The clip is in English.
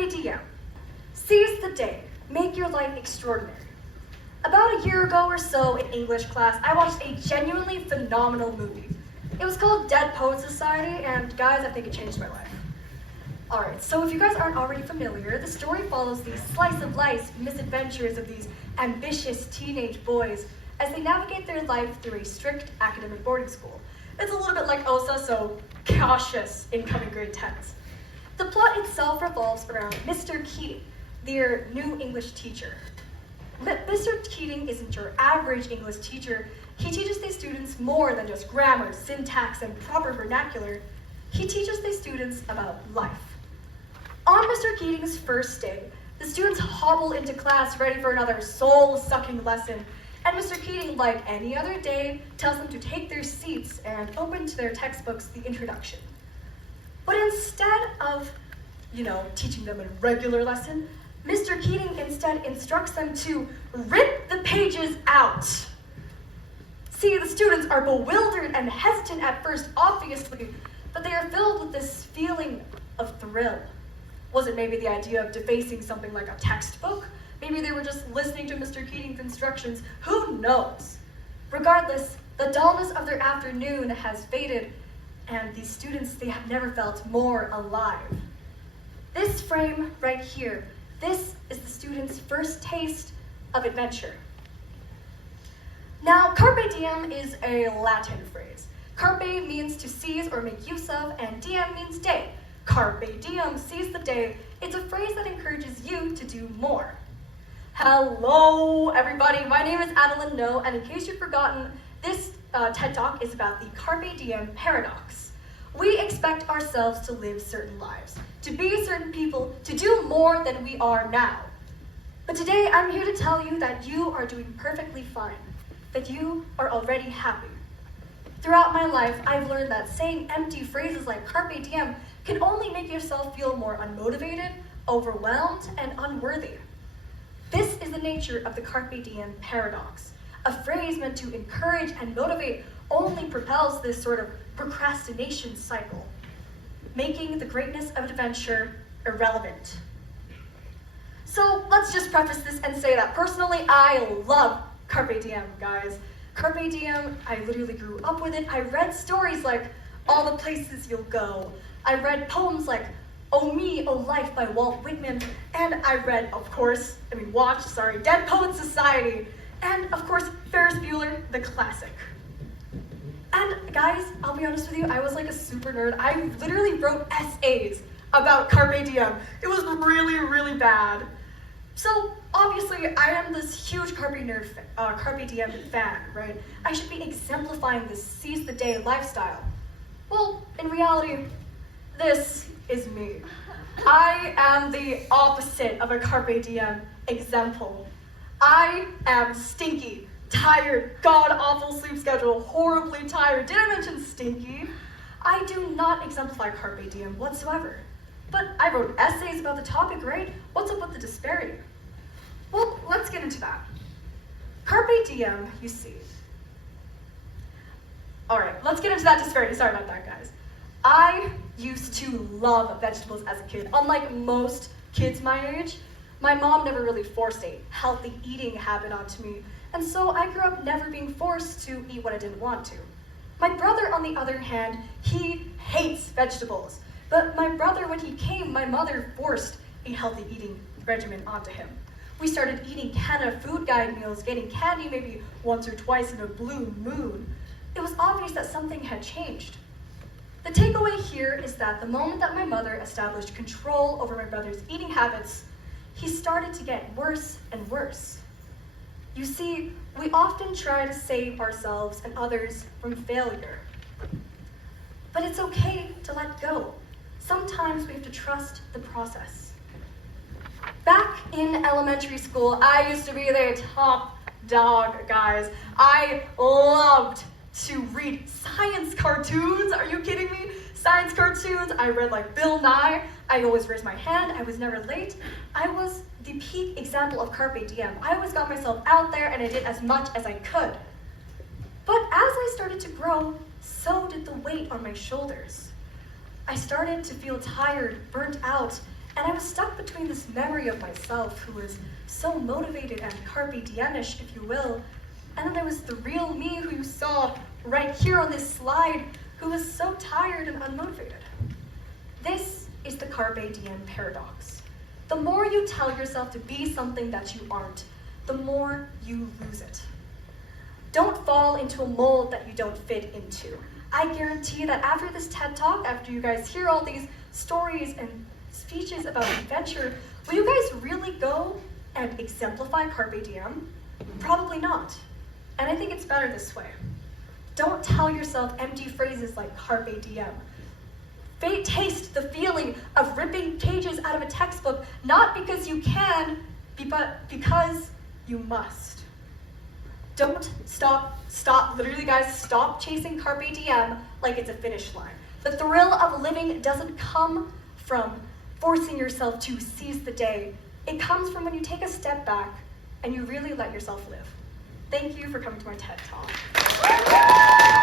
Carpe Diem. Seize the day. Make your life extraordinary. About a year ago or so in English class, I watched a genuinely phenomenal movie. It was called Dead Poets Society, and guys, I think it changed my life. Alright, so if you guys aren't already familiar, the story follows the slice of life misadventures of these ambitious teenage boys as they navigate their life through a strict academic boarding school. It's a little bit like OSA, so cautious incoming grade 10s. The plot itself revolves around Mr. Keating, their new English teacher. Mr. Keating isn't your average English teacher. He teaches these students more than just grammar, syntax, and proper vernacular. He teaches these students about life. On Mr. Keating's first day, the students hobble into class ready for another soul-sucking lesson, and Mr. Keating, like any other day, tells them to take their seats and open to their textbooks the introduction. But instead of, teaching them a regular lesson, Mr. Keating instead instructs them to rip the pages out. See, the students are bewildered and hesitant at first, obviously, but they are filled with this feeling of thrill. Was it maybe the idea of defacing something like a textbook? Maybe they were just listening to Mr. Keating's instructions. Who knows? Regardless, the dullness of their afternoon has faded, and these students, they have never felt more alive. This frame right here, this is the students' first taste of adventure. Now, carpe diem is a Latin phrase. Carpe means to seize or make use of, and diem means day. Carpe diem, seize the day. It's a phrase that encourages you to do more. Hello, everybody. My name is Adelyn Noh, and in case you've forgotten, this TED Talk is about the Carpe Diem paradox. We expect ourselves to live certain lives, to be certain people, to do more than we are now. But today, I'm here to tell you that you are doing perfectly fine, that you are already happy. Throughout my life, I've learned that saying empty phrases like carpe diem can only make yourself feel more unmotivated, overwhelmed, and unworthy. This is the nature of the carpe diem paradox. A phrase meant to encourage and motivate only propels this sort of procrastination cycle, making the greatness of adventure irrelevant. So let's just preface this and say that personally, I love carpe diem, guys. Carpe diem, I literally grew up with it. I read stories like All the Places You'll Go. I read poems like Oh Me, Oh Life by Walt Whitman. And I read, watched Dead Poets Society. And of course, Ferris Bueller, the classic. And guys, I'll be honest with you, I was like a super nerd. I literally wrote essays about carpe diem. It was really, really bad. So obviously, I am this huge carpe diem fan, right? I should be exemplifying this seize the day lifestyle. Well, in reality, this is me. I am the opposite of a carpe diem example. I am stinky, tired, god-awful sleep schedule, horribly tired. Did I mention stinky? I do not exemplify carpe diem whatsoever. But I wrote essays about the topic, right? What's up with the disparity? Well, let's get into that. Carpe diem, you see. All right, let's get into that disparity. Sorry about that, guys. I used to love vegetables as a kid. Unlike most kids my age, my mom never really forced a healthy eating habit onto me, and so I grew up never being forced to eat what I didn't want to. My brother, on the other hand, he hates vegetables. But my brother, when he came, my mother forced a healthy eating regimen onto him. We started eating Canada Food Guide meals, getting candy maybe once or twice in a blue moon. It was obvious that something had changed. The takeaway here is that the moment that my mother established control over my brother's eating habits, he started to get worse and worse. You see, we often try to save ourselves and others from failure. But it's okay to let go. Sometimes we have to trust the process. Back in elementary school, I used to be the top dog, guys. I loved to read science cartoons. Are you kidding me? Science cartoons. I read like Bill Nye. I always raised my hand. I was never late. I was the peak example of carpe diem. I always got myself out there and I did as much as I could. But as I started to grow, so did the weight on my shoulders. I started to feel tired, burnt out, And I was stuck between this memory of myself who was so motivated and Carpe Diem-ish, if you will, and then there was the real me who you saw right here on this slide who was so tired and unmotivated. This is the Carpe Diem paradox. The more you tell yourself to be something that you aren't, the more you lose it. Don't fall into a mold that you don't fit into. I guarantee that after this TED Talk, after you guys hear all these stories and speeches about adventure, will you guys really go and exemplify Carpe Diem? Probably not. And I think it's better this way. Don't tell yourself empty phrases like Carpe Diem. Taste the feeling of ripping pages out of a textbook, not because you can, but because you must. Don't literally guys, stop chasing Carpe Diem like it's a finish line. The thrill of living doesn't come from forcing yourself to seize the day. It comes from when you take a step back and you really let yourself live. Thank you for coming to my TED Talk.